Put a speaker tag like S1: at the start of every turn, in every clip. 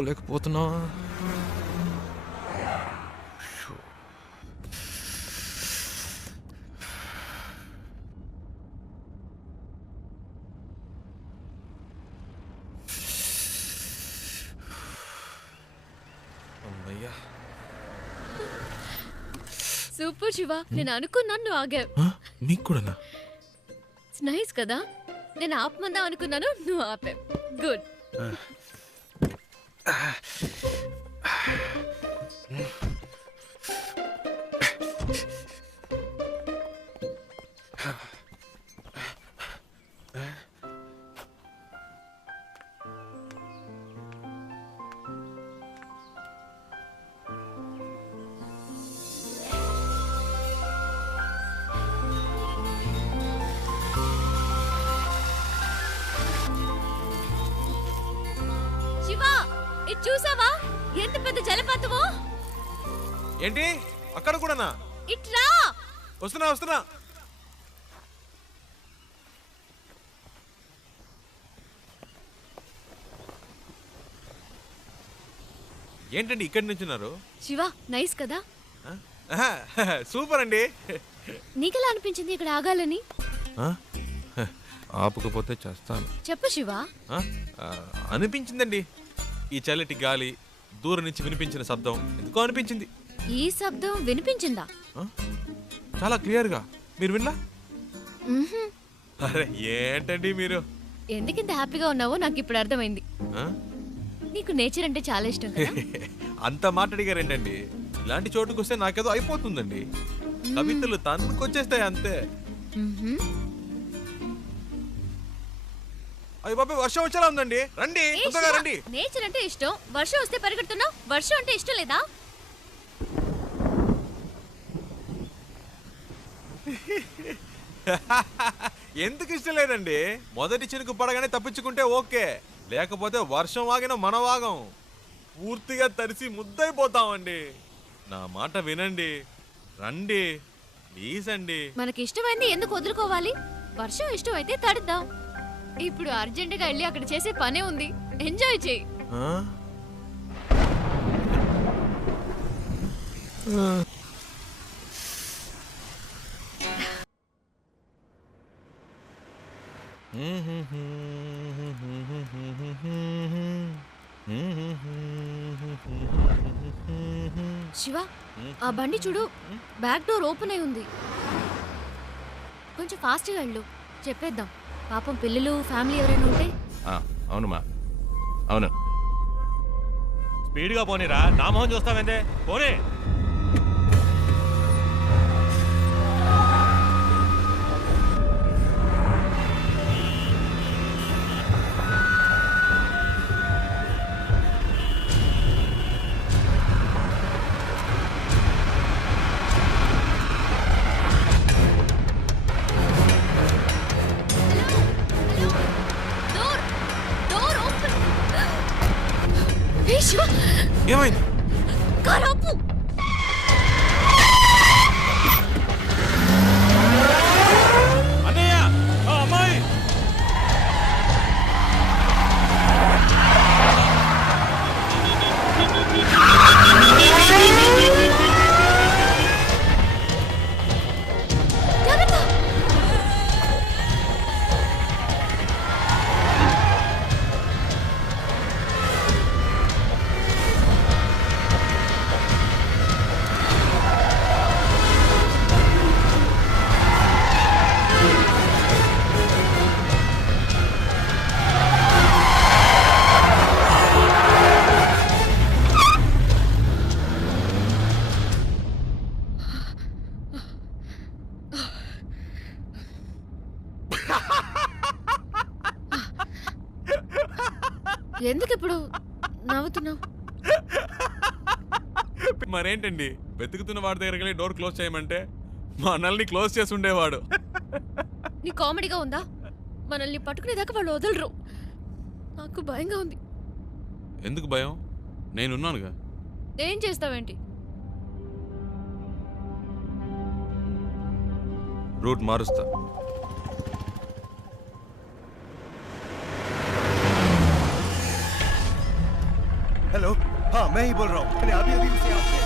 S1: తట్టుకోలేకపోతున్నా అమ్మయ్యా.
S2: సూపర్ శివ నేను అనుకున్నాను నువ్వు ఆగావు.
S1: నీకు కూడానా?
S2: నైస్ కదా. నేను ఆపమందాం అనుకున్నాను నువ్వు ఆపావు. Good Ah. చూసావా? ఎంత పెద్ద జలపాతమో?
S1: ఏంటి? అక్కడ కూడానా?
S2: ఇట్రా
S1: వస్తున్నా వస్తున్నా. ఏంటండి ఇక్కడి నుంచున్నారు
S2: శివ నైస్ కదా?
S1: సూపర్ అండి.
S2: నీకెలా అనిపించింది ఇక్కడ ఆగాలని?
S1: ఆపకపోతే చేస్తాను.
S2: చెప్పు శివ.
S1: అనిపించిందండి. ఈ చల్లటి గాలి దూరం నుంచి వినిపించిన శబ్దం ఎందుకో అనిపించింది.
S2: ఈ శబ్దం వినిపించిందా?
S1: ఆ? చాలా క్లియర్గా. మీరు వినలా
S2: మ్హూ.
S1: అరే ఏంటండి మీరు?
S2: ఎందుకింత హ్యాపీగా ఉన్నావో నాకు ఇప్పుడు అర్థమైంది.
S1: ఆ?
S2: నీకు నేచర్ అంటే చాలా ఇష్టం కదా?
S1: అంత మాట అడిగారేంటండి? ఇలాంటి చోటుకు వస్తే నాకేదో అయిపోతుందండి. కవితలు తన్నుకొచ్చేస్తాయి అంతే.
S2: మ్హూ.
S1: అయ్యి బాబాయ్ వర్షం వచ్చేలా ఉందండి. రండి తొందరగా రండి.
S2: నేచర్ అంటే ఇష్టం. వర్షం వస్తే పరిగెడుతున్నావు? వర్షం అంటే ఇష్టం లేదా?
S1: ఎందుకు ఇష్టం లేదండి? మొదటి చినుకు పడగానే తప్పించుకుంటే ఓకే. లేకపోతే వర్షం వాగిన మన వాగం. పూర్తిగా తడిసి ముద్దైపోతామండి నా మాట వినండి. రండి. ప్లీజ్ అండి.
S2: మనకి ఇష్టమైంది ఎందుకు వదులుకోవాలి? వర్షం ఇష్టం అయితే తడుద్దాం. ఇప్పుడు అర్జెంటుగా వెళ్ళి అక్కడ చేసే పనే ఉంది. ఎంజాయ్ చేయి? శివ ఆ బండి చూడు. బ్యాక్ డోర్ ఓపెన్ అయి ఉంది. కొంచెం ఫాస్ట్గా వెళ్ళు. చెప్పేద్దాం. పాపం పిల్లలు ఫ్యామిలీ ఎవరైనా ఉంటే?
S3: ఆ, అవునుమా అవును.
S4: స్పీడ్గా పోనీరా. నా మొహం చూస్తావేందే? పోనీ.
S2: 因为 నవ్వుతున్నావు.
S1: మరేంటండి? వెతుకుతున్న వాడి దగ్గరికి వెళ్ళి డోర్ క్లోజ్ చేయమంటే మనల్ని క్లోజ్ చేసి ఉండేవాడు.
S2: నీ కామెడీగా ఉందా? మనల్ని పట్టుకునేదాకా వాళ్ళు వదలరు. నాకు భయంగా ఉంది.
S1: ఎందుకు భయం? నేనున్నానుగా.
S2: ఏం చేస్తావేంటి?
S1: రూట్ మారుస్తా. हेलो हाँ मैं ही बोल रहा हूँ मैंने अभी अभी उसे आपसे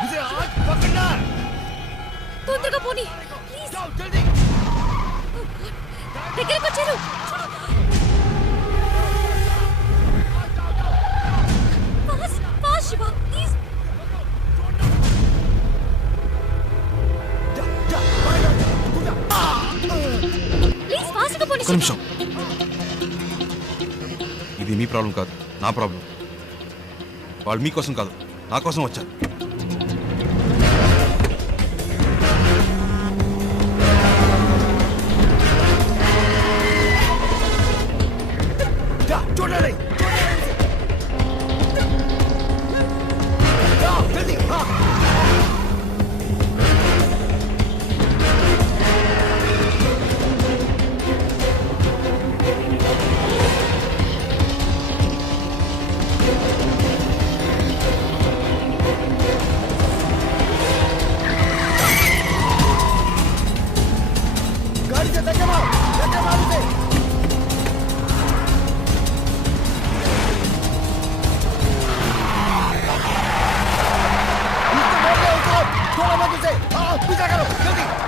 S1: मुझे आज पकड़ना है
S2: తొందరగా పోనీ ప్లీజ్
S1: जाओ जल्दी
S2: దగ్గరికి వచ్చారు ఫాస్ట్ ఫాస్ట్ శివ ప్లీజ్
S1: जा जा बाहर जा तू जा
S2: ప్లీజ్ ఫాస్ట్గా పోనీ
S5: ఒక్క నిమిషం ఇది మీ ప్రాబ్లం కాదు నా ప్రాబ్లం వాళ్ళు మీకోసం కాదు నా కోసం వచ్చారు
S1: Maruti, take him out! Take him Maruti! Mr. Ah, please, I!